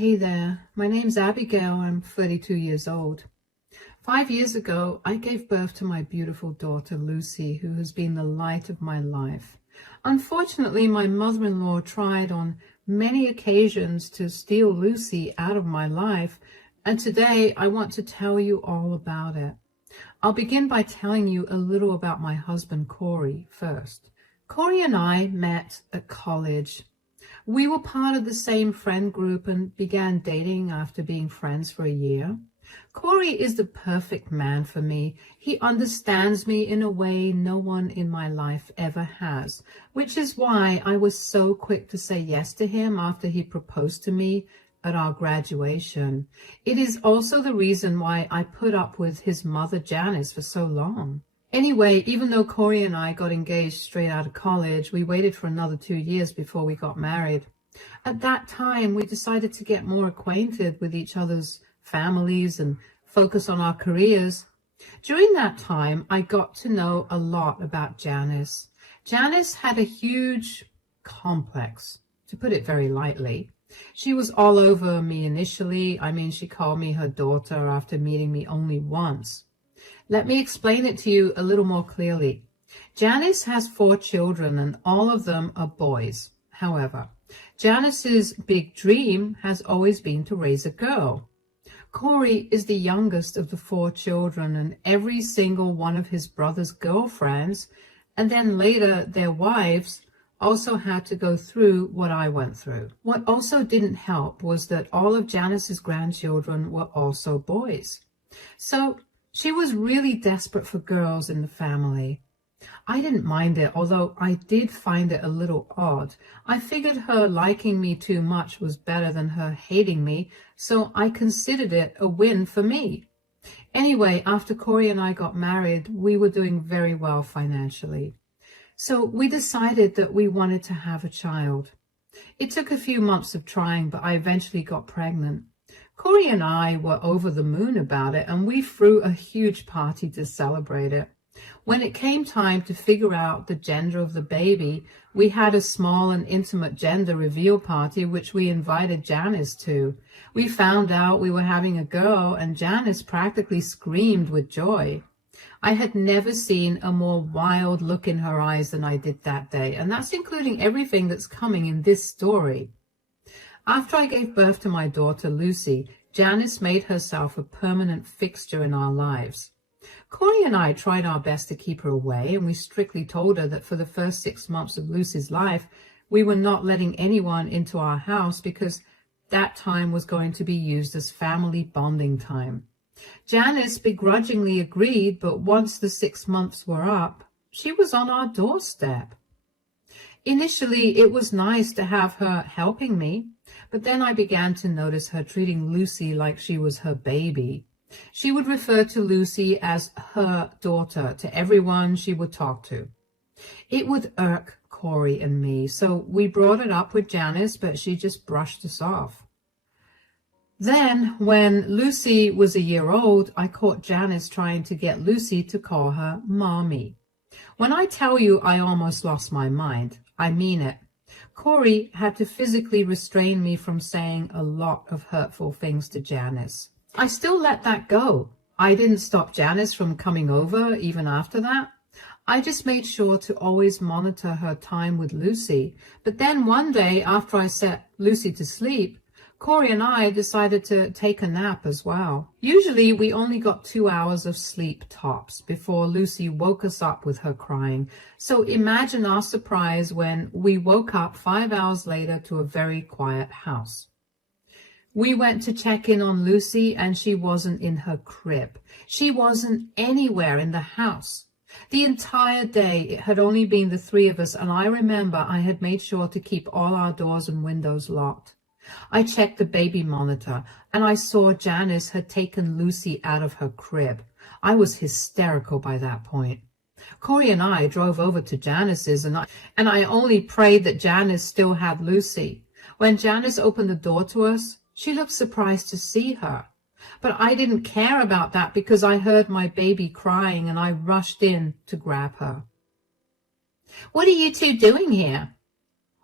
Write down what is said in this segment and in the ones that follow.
Hey there, my name's Abigail. I'm 32 years old. 5 years ago, I gave birth to my beautiful daughter, Lucy, who has been the light of my life. Unfortunately, my mother-in-law tried on many occasions to steal Lucy out of my life, and today I want to tell you all about it. I'll begin by telling you a little about my husband, Corey, first. Corey and I met at college. We were part of the same friend group and began dating after being friends for a year. Corey is the perfect man for me. He understands me in a way no one in my life ever has, which is why I was so quick to say yes to him after he proposed to me at our graduation. It is also the reason why I put up with his mother, Janice, for so long. Anyway, even though Corey and I got engaged straight out of college, we waited for another 2 years before we got married. At that time, we decided to get more acquainted with each other's families and focus on our careers. During that time, I got to know a lot about Janice. Janice had a huge complex, to put it very lightly. She was all over me initially. She called me her daughter after meeting me only once. Let me explain it to you a little more clearly. Janice has 4 children and all of them are boys. However, Janice's big dream has always been to raise a girl. Corey is the youngest of the 4 children, and every single one of his brother's girlfriends, and then later their wives, also had to go through what I went through. What also didn't help was that all of Janice's grandchildren were also boys. So she was really desperate for girls in the family. I didn't mind it, although I did find it a little odd. I figured her liking me too much was better than her hating me, so I considered it a win for me. Anyway, after Corey and I got married, we were doing very well financially. So we decided that we wanted to have a child. It took a few months of trying, but I eventually got pregnant. Corey and I were over the moon about it, and we threw a huge party to celebrate it. When it came time to figure out the gender of the baby, we had a small and intimate gender reveal party, which we invited Janice to. We found out we were having a girl, and Janice practically screamed with joy. I had never seen a more wild look in her eyes than I did that day, and that's including everything that's coming in this story. After I gave birth to my daughter, Lucy, Janice made herself a permanent fixture in our lives. Corey and I tried our best to keep her away, and we strictly told her that for the first 6 months of Lucy's life, we were not letting anyone into our house because that time was going to be used as family bonding time. Janice begrudgingly agreed, but once the 6 months were up, she was on our doorstep. Initially, it was nice to have her helping me, but then I began to notice her treating Lucy like she was her baby. She would refer to Lucy as her daughter to everyone she would talk to. It would irk Corey and me, so we brought it up with Janice, but she just brushed us off. Then, when Lucy was a year old, I caught Janice trying to get Lucy to call her Mommy. When I tell you I almost lost my mind, I mean it. Corey had to physically restrain me from saying a lot of hurtful things to Janice. I still let that go. I didn't stop Janice from coming over even after that. I just made sure to always monitor her time with Lucy. But then one day, after I set Lucy to sleep, Corey and I decided to take a nap as well. Usually we only got 2 hours of sleep tops before Lucy woke us up with her crying. So imagine our surprise when we woke up 5 hours later to a very quiet house. We went to check in on Lucy and she wasn't in her crib. She wasn't anywhere in the house. The entire day it had only been the 3 of us, and I remember I had made sure to keep all our doors and windows locked. I checked the baby monitor and I saw Janice had taken Lucy out of her crib. I was hysterical by that point. Corey and I drove over to Janice's and I only prayed that Janice still had Lucy. When Janice opened the door to us, she looked surprised to see her. But I didn't care about that because I heard my baby crying and I rushed in to grab her. "What are you two doing here?"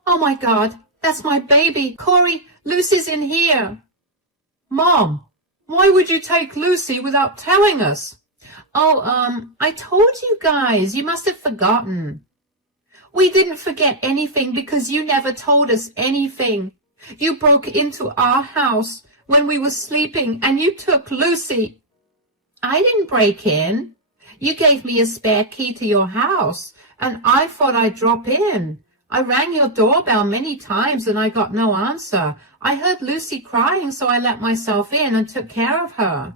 "Oh my God, that's my baby. Corey, Lucy's in here. Mom, why would you take Lucy without telling us? Oh, I told you guys. You must have forgotten. We didn't forget anything because you never told us anything. You broke into our house when we were sleeping and you took Lucy. I didn't break in. You gave me a spare key to your house and I thought I'd drop in. I rang your doorbell many times and I got no answer. I heard Lucy crying, so I let myself in and took care of her.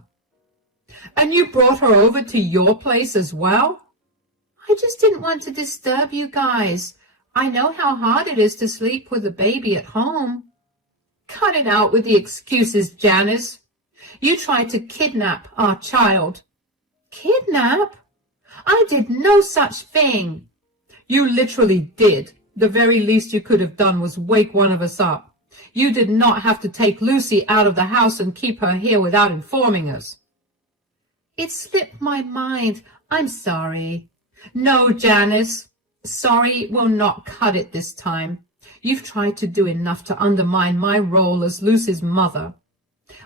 And you brought her over to your place as well? I just didn't want to disturb you guys. I know how hard it is to sleep with a baby at home. Cut it out with the excuses, Janice. You tried to kidnap our child. Kidnap? I did no such thing. You literally did. The very least you could have done was wake one of us up. You did not have to take Lucy out of the house and keep her here without informing us. It slipped my mind. I'm sorry. No, Janice. Sorry will not cut it this time. You've tried to do enough to undermine my role as Lucy's mother.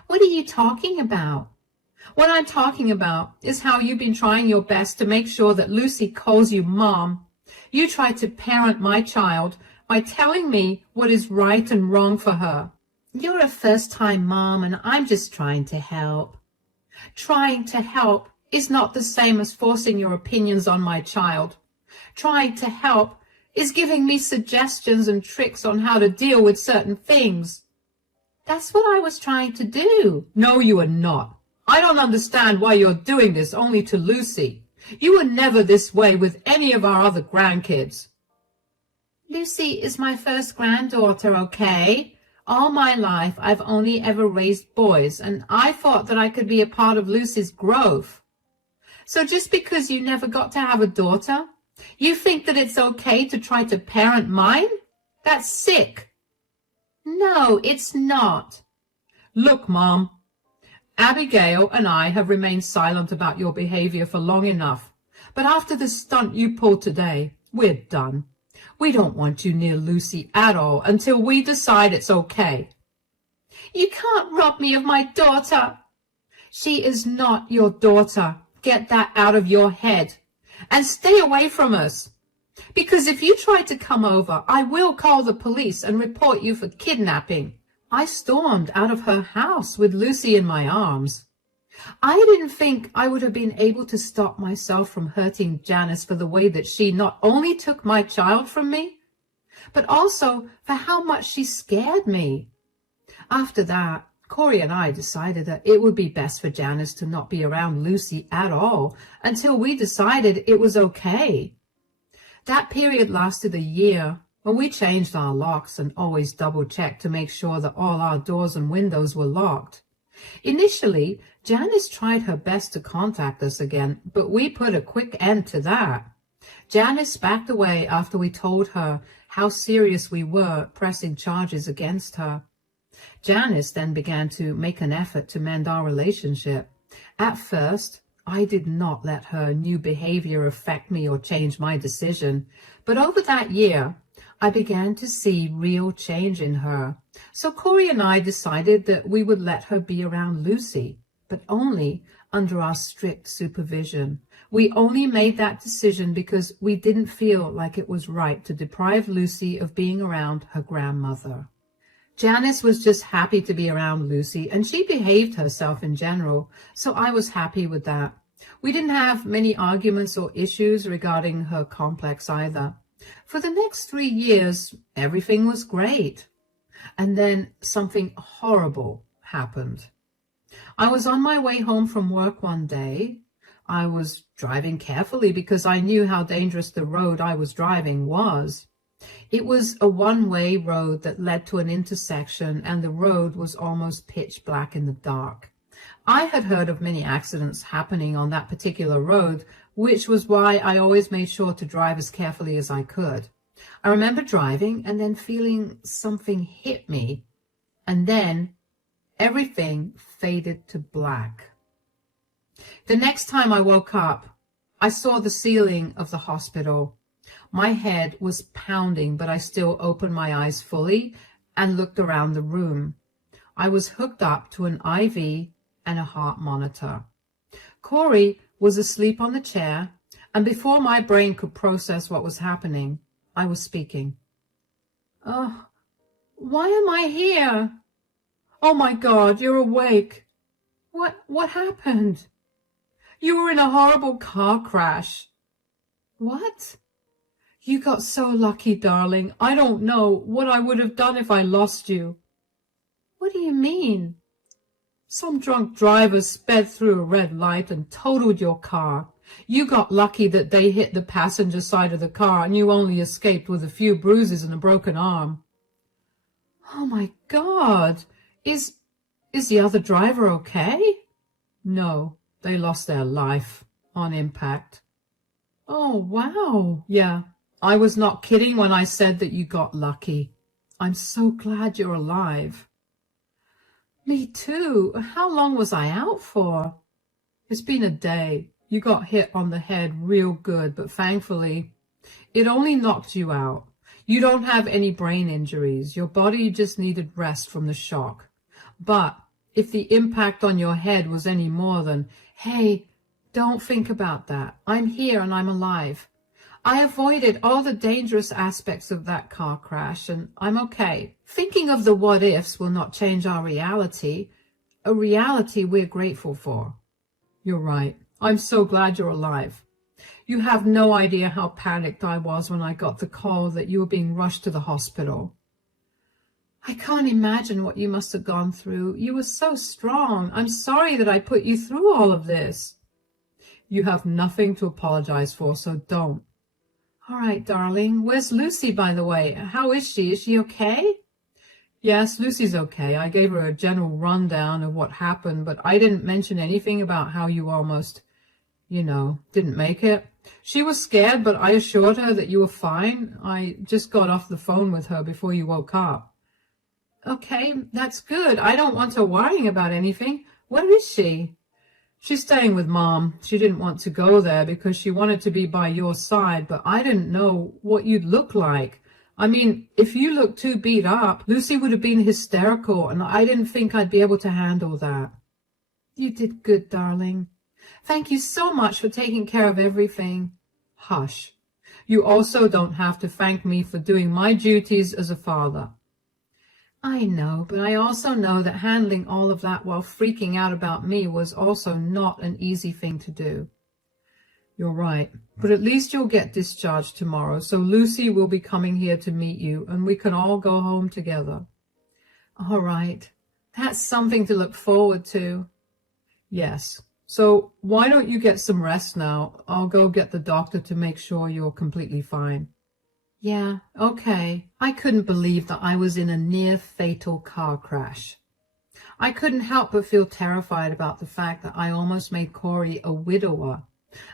What are you talking about? What I'm talking about is how you've been trying your best to make sure that Lucy calls you Mom. You tried to parent my child by telling me what is right and wrong for her. You're a first-time mom and I'm just trying to help. Trying to help is not the same as forcing your opinions on my child. Trying to help is giving me suggestions and tricks on how to deal with certain things. That's what I was trying to do. No, you are not. I don't understand why you're doing this only to Lucy. You were never this way with any of our other grandkids. Lucy is my first granddaughter, okay? All my life I've only ever raised boys, and I thought that I could be a part of Lucy's growth. So just because you never got to have a daughter, you think that it's okay to try to parent mine? That's sick. No, it's not. Look, Mom, Abigail and I have remained silent about your behavior for long enough. But after the stunt you pulled today, we're done. We don't want you near Lucy at all until we decide it's okay. You can't rob me of my daughter. She is not your daughter. Get that out of your head. And stay away from us. Because if you try to come over, I will call the police and report you for kidnapping. I stormed out of her house with Lucy in my arms. I didn't think I would have been able to stop myself from hurting Janice for the way that she not only took my child from me, but also for how much she scared me. After that, Corey and I decided that it would be best for Janice to not be around Lucy at all until we decided it was okay. That period lasted a year. When we changed our locks and always double-checked to make sure that all our doors and windows were locked. Initially, Janice tried her best to contact us again, but we put a quick end to that. Janice backed away after we told her how serious we were pressing charges against her. Janice then began to make an effort to mend our relationship. At first, I did not let her new behavior affect me or change my decision, but over that year, I began to see real change in her. So Corey and I decided that we would let her be around Lucy, but only under our strict supervision. We only made that decision because we didn't feel like it was right to deprive Lucy of being around her grandmother. Janice was just happy to be around Lucy, and she behaved herself in general, so I was happy with that. We didn't have many arguments or issues regarding her complex either. For the next 3 years, everything was great. And then something horrible happened. I was on my way home from work one day. I was driving carefully because I knew how dangerous the road I was driving was. It was a one-way road that led to an intersection, and the road was almost pitch black in the dark. I had heard of many accidents happening on that particular road, which was why I always made sure to drive as carefully as I could. I remember driving and then feeling something hit me, and then everything faded to black. The next time I woke up, I saw the ceiling of the hospital. My head was pounding, but I still opened my eyes fully, and looked around the room. I was hooked up to an IV and a heart monitor. Corey was asleep on the chair, and before my brain could process what was happening, I was speaking. "Oh, why am I here? Oh my God, you're awake. What happened? You were in a horrible car crash." "What? You got so lucky, darling. I don't know what I would have done if I lost you." "What do you mean?" "Some drunk driver sped through a red light and totaled your car. You got lucky that they hit the passenger side of the car and you only escaped with a few bruises and a broken arm." "Oh my God. Is the other driver okay?" "No, they lost their life on impact." "Oh, wow." "Yeah, I was not kidding when I said that you got lucky. I'm so glad you're alive." "Me too. How long was I out for?" "It's been a day. You got hit on the head real good, but thankfully, it only knocked you out. You don't have any brain injuries. Your body just needed rest from the shock. But if the impact on your head was any more than, hey, don't think about that. I'm here and I'm alive. I avoided all the dangerous aspects of that car crash and I'm okay. Thinking of the what ifs will not change our reality, a reality we're grateful for." "You're right. I'm so glad you're alive. You have no idea how panicked I was when I got the call that you were being rushed to the hospital." "I can't imagine what you must have gone through. You were so strong. I'm sorry that I put you through all of this." "You have nothing to apologize for, so don't." "All right, darling. Where's Lucy, by the way? How is she? Is she okay?" "Yes, Lucy's okay. I gave her a general rundown of what happened, but I didn't mention anything about how you almost, didn't make it. She was scared, but I assured her that you were fine. I just got off the phone with her before you woke up." "Okay, that's good. I don't want her worrying about anything. Where is she?" "She's staying with Mom. She didn't want to go there because she wanted to be by your side, but I didn't know what you'd look like. I mean, if you looked too beat up, Lucy would have been hysterical, and I didn't think I'd be able to handle that." "You did good, darling. Thank you so much for taking care of everything." "Hush. You also don't have to thank me for doing my duties as a father." "I know, but I also know that handling all of that while freaking out about me was also not an easy thing to do." "You're right, but at least you'll get discharged tomorrow, so Lucy will be coming here to meet you, and we can all go home together." "All right. That's something to look forward to." "Yes. So why don't you get some rest now? I'll go get the doctor to make sure you're completely fine." "Yeah, okay." I couldn't believe that I was in a near-fatal car crash. I couldn't help but feel terrified about the fact that I almost made Corey a widower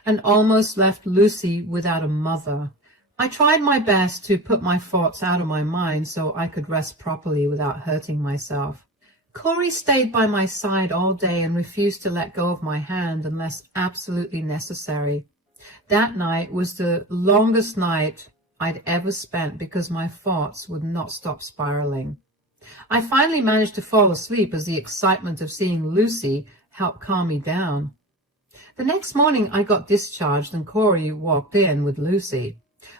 and almost left Lucy without a mother. I tried my best to put my thoughts out of my mind so I could rest properly without hurting myself. Corey stayed by my side all day and refused to let go of my hand unless absolutely necessary. That night was the longest night I'd ever spent because my thoughts would not stop spiraling. I finally managed to fall asleep as the excitement of seeing Lucy helped calm me down. The next morning I got discharged and Corey walked in with Lucy.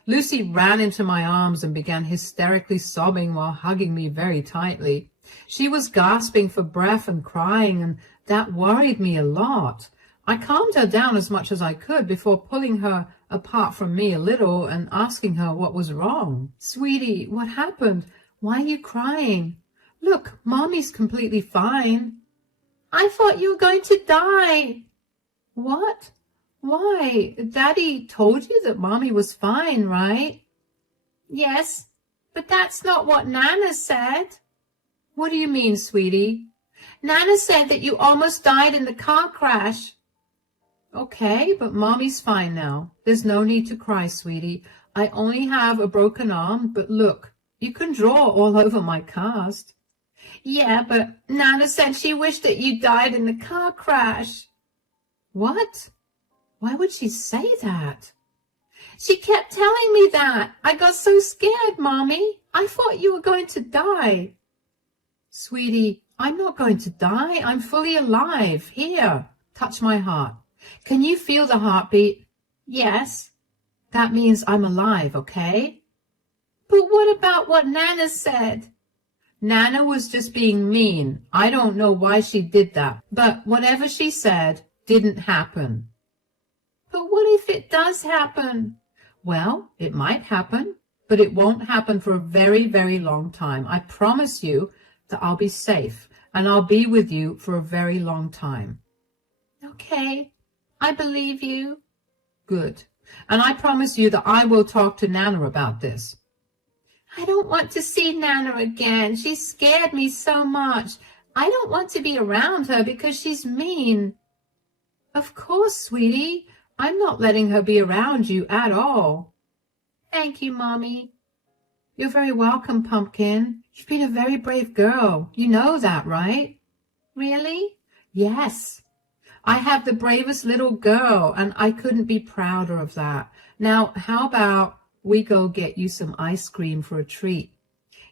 Lucy ran into my arms and began hysterically sobbing while hugging me very tightly. She was gasping for breath and crying, and that worried me a lot. I calmed her down as much as I could before pulling her apart from me a little and asking her what was wrong. "Sweetie, what happened? Why are you crying? Look, Mommy's completely fine." "I thought you were going to die." "What? Why? Daddy told you that Mommy was fine, right?" "Yes, but that's not what Nana said." "What do you mean, sweetie?" "Nana said that you almost died in the car crash." "Okay, but Mommy's fine now. There's no need to cry, sweetie. I only have a broken arm, but look, you can draw all over my cast." "Yeah, but Nana said she wished that you died in the car crash." "What? Why would she say that?" "She kept telling me that. I got so scared, Mommy. I thought you were going to die. Sweetie, I'm not going to die. I'm fully alive. Here, touch my heart. Can you feel the heartbeat? Yes. That means I'm alive, okay? But what about what Nana said? Nana was just being mean. I don't know why she did that, but whatever she said didn't happen. But what if it does happen? Well, it might happen, but it won't happen for a very, very long time. I promise you that I'll be safe and I'll be with you for a very long time. Okay, I believe you. Good. And I promise you that I will talk to Nana about this. I don't want to see Nana again. She scared me so much. I don't want to be around her because she's mean. Of course, sweetie. I'm not letting her be around you at all. Thank you, Mommy. You're very welcome, Pumpkin. You've been a very brave girl. You know that, right? Really? Yes. I have the bravest little girl, and I couldn't be prouder of that. Now, how about we go get you some ice cream for a treat?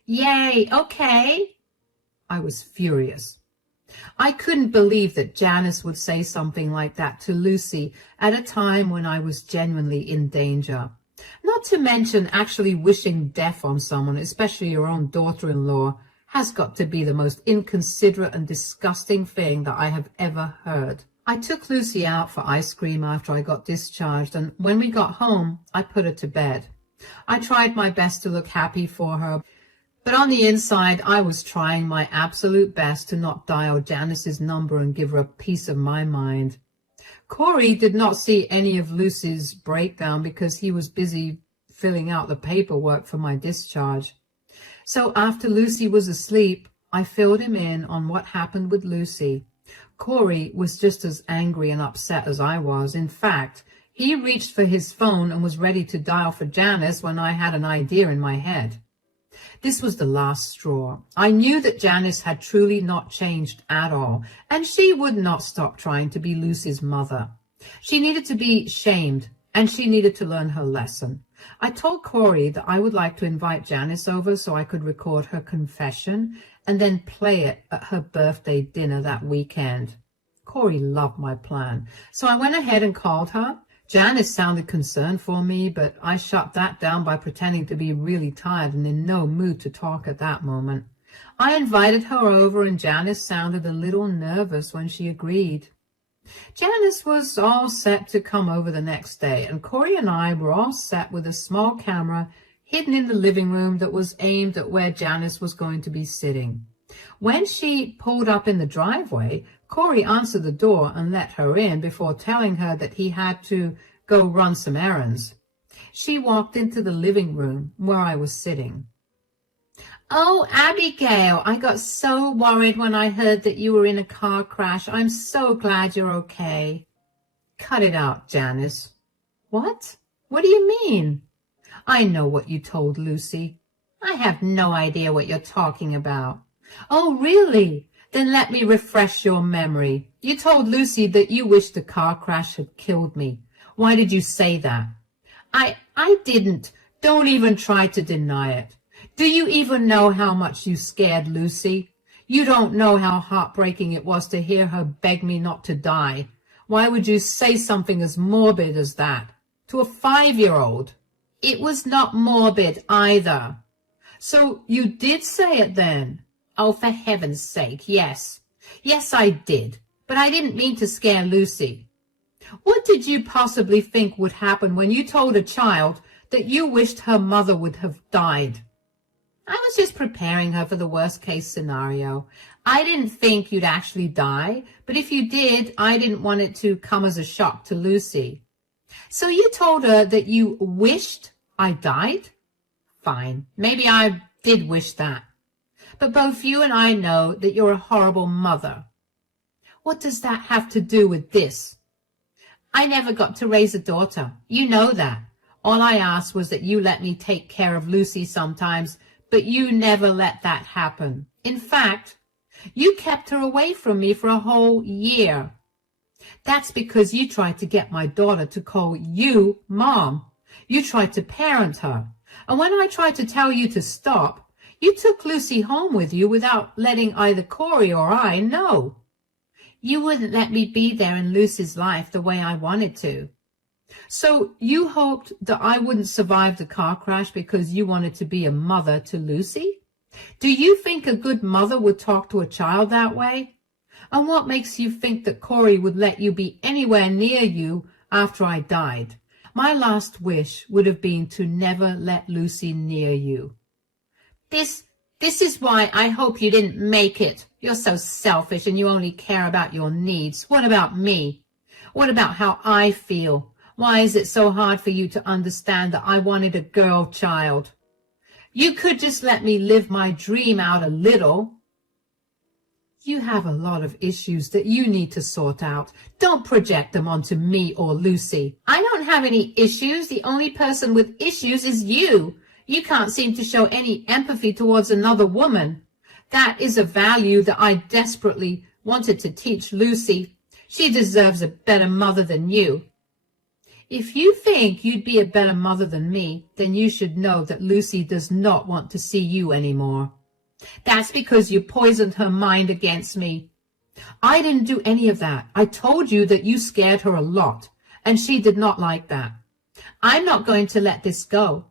Yay, okay. I was furious. I couldn't believe that Janice would say something like that to Lucy at a time when I was genuinely in danger. Not to mention actually wishing death on someone, especially your own daughter-in-law, has got to be the most inconsiderate and disgusting thing that I have ever heard. I took Lucy out for ice cream after I got discharged, and when we got home, I put her to bed. I tried my best to look happy for her, but on the inside, I was trying my absolute best to not dial Janice's number and give her a piece of my mind. Corey did not see any of Lucy's breakdown because he was busy filling out the paperwork for my discharge. So after Lucy was asleep, I filled him in on what happened with Lucy. Corey was just as angry and upset as I was. In fact, he reached for his phone and was ready to dial for Janice when I had an idea in my head. This was the last straw. I knew that Janice had truly not changed at all, and she would not stop trying to be Lucy's mother. She needed to be shamed, and she needed to learn her lesson. I told Corey that I would like to invite Janice over so I could record her confession and then play it at her birthday dinner that weekend. Corey loved my plan, so I went ahead and called her. Janice sounded concerned for me, but I shut that down by pretending to be really tired and in no mood to talk at that moment. I invited her over, and Janice sounded a little nervous when she agreed. Janice was all set to come over the next day, and Corey and I were all set with a small camera hidden in the living room that was aimed at where Janice was going to be sitting. When she pulled up in the driveway, Corey answered the door and let her in before telling her that he had to go run some errands. She walked into the living room where I was sitting. Oh, Abigail, I got so worried when I heard that you were in a car crash. I'm so glad you're okay. Cut it out, Janice. What? What do you mean? I know what you told Lucy. I have no idea what you're talking about. Oh, really? Then let me refresh your memory. You told Lucy that you wished the car crash had killed me. Why did you say that? I didn't. Don't even try to deny it. Do you even know how much you scared Lucy? You don't know how heartbreaking it was to hear her beg me not to die. Why would you say something as morbid as that to a 5-year-old? It was not morbid either. So you did say it then? Oh, for heaven's sake, yes. Yes, I did. But I didn't mean to scare Lucy. What did you possibly think would happen when you told a child that you wished her mother would have died? I was just preparing her for the worst-case scenario. I didn't think you'd actually die, but if you did, I didn't want it to come as a shock to Lucy. So you told her that you wished I died? Fine, maybe I did wish that. But both you and I know that you're a horrible mother. What does that have to do with this? I never got to raise a daughter. You know that. All I asked was that you let me take care of Lucy sometimes, but you never let that happen. In fact, you kept her away from me for a whole year. That's because you tried to get my daughter to call you Mom. You tried to parent her. And when I tried to tell you to stop, you took Lucy home with you without letting either Corey or I know. You wouldn't let me be there in Lucy's life the way I wanted to. So you hoped that I wouldn't survive the car crash because you wanted to be a mother to Lucy? Do you think a good mother would talk to a child that way? And what makes you think that Corey would let you be anywhere near you after I died? My last wish would have been to never let Lucy near you. This is why I hope you didn't make it. You're so selfish and you only care about your needs. What about me? What about how I feel? Why is it so hard for you to understand that I wanted a girl child? You could just let me live my dream out a little. You have a lot of issues that you need to sort out. Don't project them onto me or Lucy. I don't have any issues. The only person with issues is you. You can't seem to show any empathy towards another woman. That is a value that I desperately wanted to teach Lucy. She deserves a better mother than you. If you think you'd be a better mother than me, then you should know that Lucy does not want to see you anymore. That's because you poisoned her mind against me. I didn't do any of that. I told you that you scared her a lot, and she did not like that. I'm not going to let this go.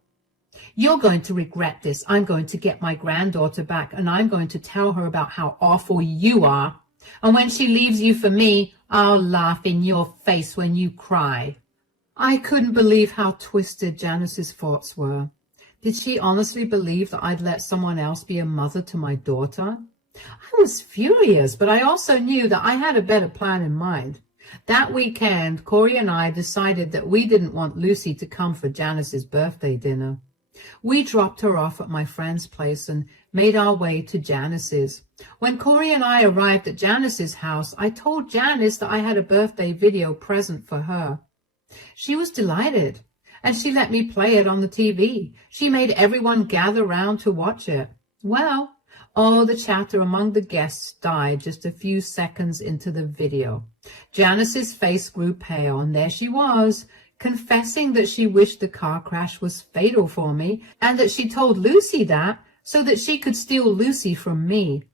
You're going to regret this. I'm going to get my granddaughter back, and I'm going to tell her about how awful you are. And when she leaves you for me, I'll laugh in your face when you cry. I couldn't believe how twisted Janice's thoughts were. Did she honestly believe that I'd let someone else be a mother to my daughter? I was furious, but I also knew that I had a better plan in mind. That weekend, Corey and I decided that we didn't want Lucy to come for Janice's birthday dinner. We dropped her off at my friend's place and made our way to Janice's. When Corey and I arrived at Janice's house, I told Janice that I had a birthday video present for her. She was delighted, and she let me play it on the TV. She made everyone gather round to watch it. Well, all the chatter among the guests died just a few seconds into the video. Janice's face grew pale, and there she was, confessing that she wished the car crash was fatal for me, and that she told Lucy that so that she could steal Lucy from me.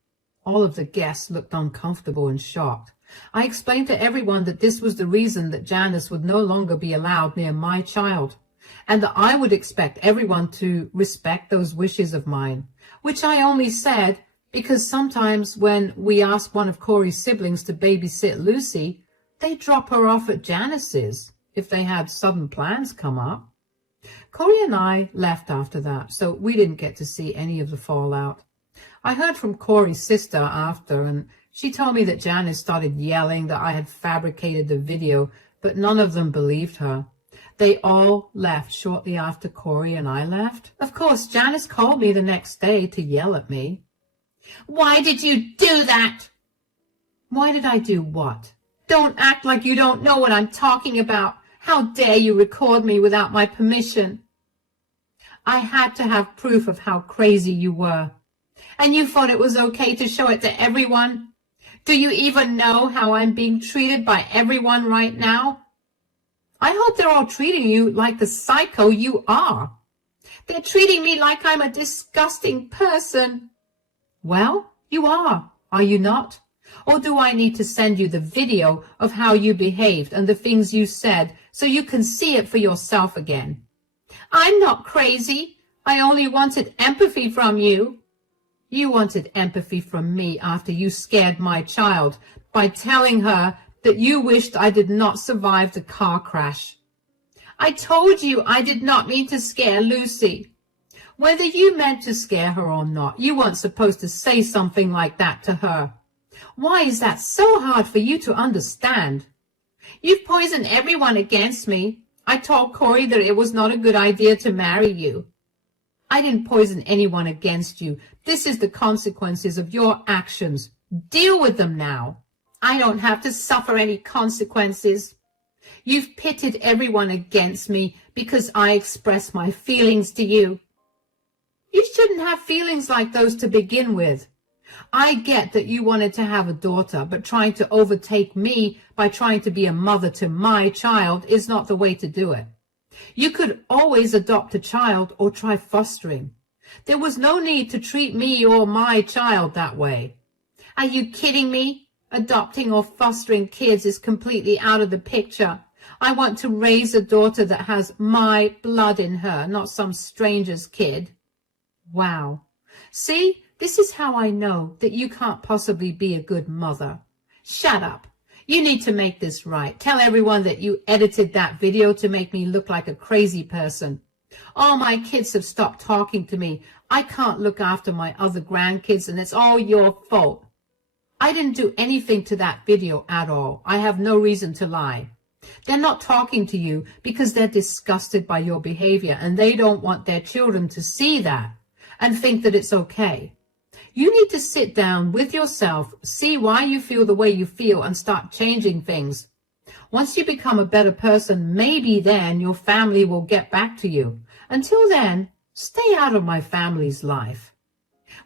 All of the guests looked uncomfortable and shocked. I explained to everyone that this was the reason that Janice would no longer be allowed near my child, and that I would expect everyone to respect those wishes of mine, which I only said because sometimes when we ask one of Corey's siblings to babysit Lucy, they drop her off at Janice's if they had sudden plans come up. Corey and I left after that, so we didn't get to see any of the fallout. I heard from Corey's sister after, and she told me that Janice started yelling that I had fabricated the video, but none of them believed her. They all left shortly after Corey and I left. Of course, Janice called me the next day to yell at me. Why did you do that? Why did I do what? Don't act like you don't know what I'm talking about. How dare you record me without my permission? I had to have proof of how crazy you were. And you thought it was okay to show it to everyone? Do you even know how I'm being treated by everyone right now? I hope they're all treating you like the psycho you are. They're treating me like I'm a disgusting person. Well, you are you not? Or do I need to send you the video of how you behaved and the things you said so you can see it for yourself again? I'm not crazy. I only wanted empathy from you. You wanted empathy from me after you scared my child by telling her that you wished I did not survive the car crash. I told you I did not mean to scare Lucy. Whether you meant to scare her or not, you weren't supposed to say something like that to her. Why is that so hard for you to understand? You've poisoned everyone against me. I told Corey that it was not a good idea to marry you. I didn't poison anyone against you. This is the consequences of your actions. Deal with them now. I don't have to suffer any consequences. You've pitted everyone against me because I expressed my feelings to you. You shouldn't have feelings like those to begin with. I get that you wanted to have a daughter, but trying to overtake me by trying to be a mother to my child is not the way to do it. You could always adopt a child or try fostering. There was no need to treat me or my child that way. Are you kidding me? Adopting or fostering kids is completely out of the picture. I want to raise a daughter that has my blood in her, not some stranger's kid. Wow. See, this is how I know that you can't possibly be a good mother. Shut up. You need to make this right. Tell everyone that you edited that video to make me look like a crazy person. All my kids have stopped talking to me. I can't look after my other grandkids, and it's all your fault. I didn't do anything to that video at all. I have no reason to lie. They're not talking to you because they're disgusted by your behavior, and they don't want their children to see that and think that it's okay. You need to sit down with yourself, see why you feel the way you feel, and start changing things. Once you become a better person, maybe then your family will get back to you. Until then, stay out of my family's life.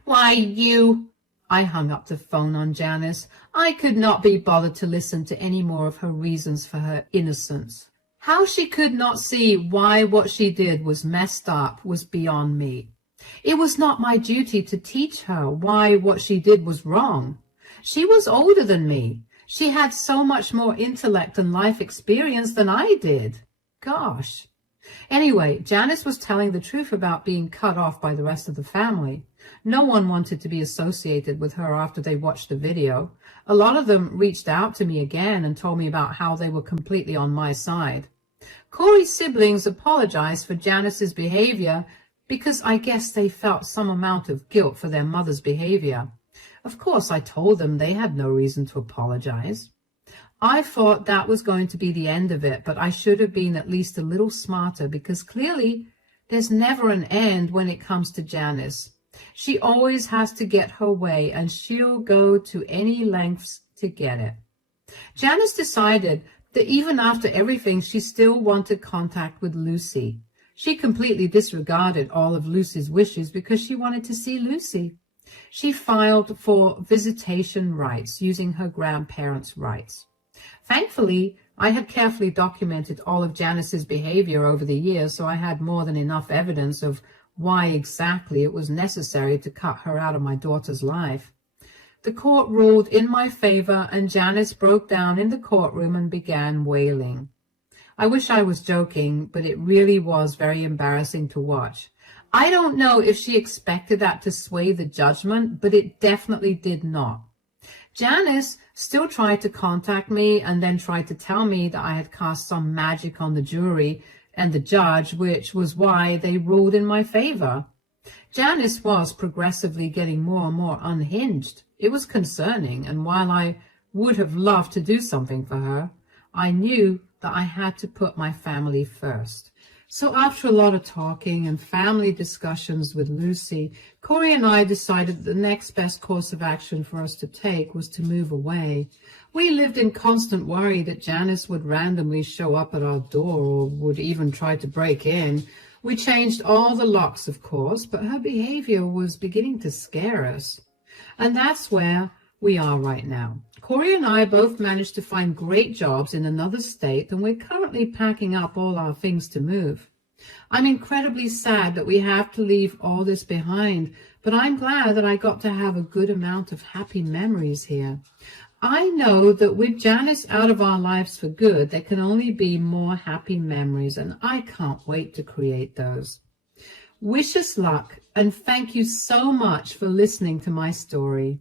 Why, you... I hung up the phone on Janice. I could not be bothered to listen to any more of her reasons for her innocence. How she could not see why what she did was messed up was beyond me. It was not my duty to teach her why what she did was wrong. She was older than me. She had so much more intellect and life experience than I did. Gosh. Anyway, Janice was telling the truth about being cut off by the rest of the family. No one wanted to be associated with her after they watched the video. A lot of them reached out to me again and told me about how they were completely on my side. Corey's siblings apologized for Janice's behavior because I guess they felt some amount of guilt for their mother's behavior. Of course, I told them they had no reason to apologize. I thought that was going to be the end of it, but I should have been at least a little smarter because clearly there's never an end when it comes to Janice. She always has to get her way, and she'll go to any lengths to get it. Janice decided that even after everything, she still wanted contact with Lucy. She completely disregarded all of Lucy's wishes because she wanted to see Lucy. She filed for visitation rights using her grandparents' rights. Thankfully, I had carefully documented all of Janice's behavior over the years, so I had more than enough evidence of why exactly it was necessary to cut her out of my daughter's life. The court ruled in my favor, and Janice broke down in the courtroom and began wailing. I wish I was joking, but it really was very embarrassing to watch. I don't know if she expected that to sway the judgment, but it definitely did not. Janice still tried to contact me and then tried to tell me that I had cast some magic on the jury and the judge, which was why they ruled in my favor. Janice was progressively getting more and more unhinged. It was concerning, and while I would have loved to do something for her, I knew that I had to put my family first. So after a lot of talking and family discussions with Lucy, Corey and I decided that the next best course of action for us to take was to move away. We lived in constant worry that Janice would randomly show up at our door or would even try to break in. We changed all the locks, of course, but her behavior was beginning to scare us. And that's where we are right now. Corey and I both managed to find great jobs in another state, and we're currently packing up all our things to move. I'm incredibly sad that we have to leave all this behind, but I'm glad that I got to have a good amount of happy memories here. I know that with Janice out of our lives for good, there can only be more happy memories, and I can't wait to create those. Wish us luck, and thank you so much for listening to my story.